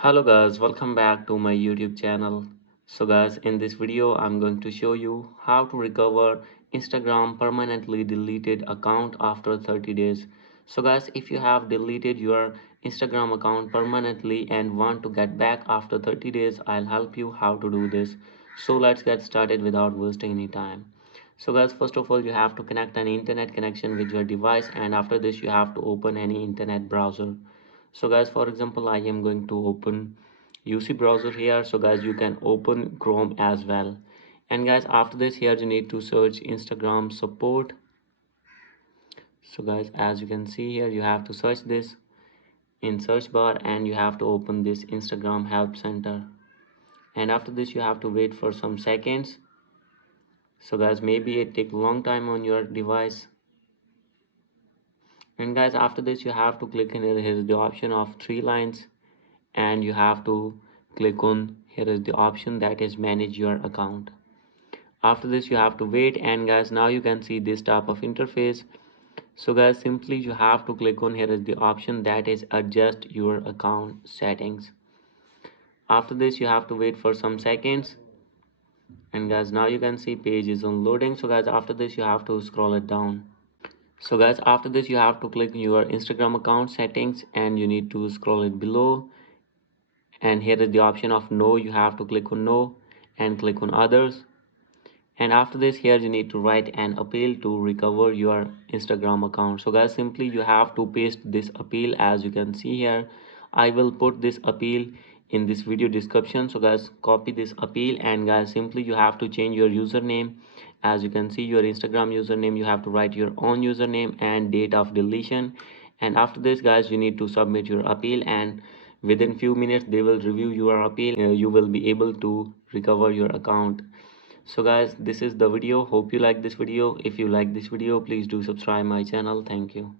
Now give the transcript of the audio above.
Hello guys, welcome back to my YouTube channel. So guys, in this video I'm going to show you how to recover Instagram permanently deleted account after 30 days. So guys, if you have deleted your Instagram account permanently and want to get back after 30 days, I'll help you how to do this. So let's get started without wasting any time. So guys, first of all you have to connect an internet connection with your device, and after this you have to open any internet browser. So guys, for example, I am going to open UC browser here. So guys, you can open Chrome as well. And guys, after this here you need to search Instagram support. So guys, as you can see here, you have to search this in search bar and you have to open this Instagram help center. And after this you have to wait for some seconds. So guys, maybe it take a long time on your device. And guys, after this you have to click in here. Here's the option of three lines, and you have to click on here is the option that is manage your account. After this you have to wait, and guys, now you can see this type of interface. So guys, simply you have to click on here is the option that is adjust your account settings. After this you have to wait for some seconds, and guys, now you can see page is on loading. So guys, after this you have to scroll it down. So guys, after this you have to click your Instagram account settings and you need to scroll it below, and here is the option of no. You have to click on no and click on others. And after this here you need to write an appeal to recover your Instagram account. So guys, simply you have to paste this appeal. As you can see here, I will put this appeal in this video description. So guys, copy this appeal, and guys, simply you have to change your username. As you can see, your Instagram username, you have to write your own username and date of deletion. And after this guys, you need to submit your appeal, and within few minutes they will review your appeal. You will be able to recover your account. So guys, this is the video. Hope you like this video. If you like this video, please do subscribe my channel. Thank you.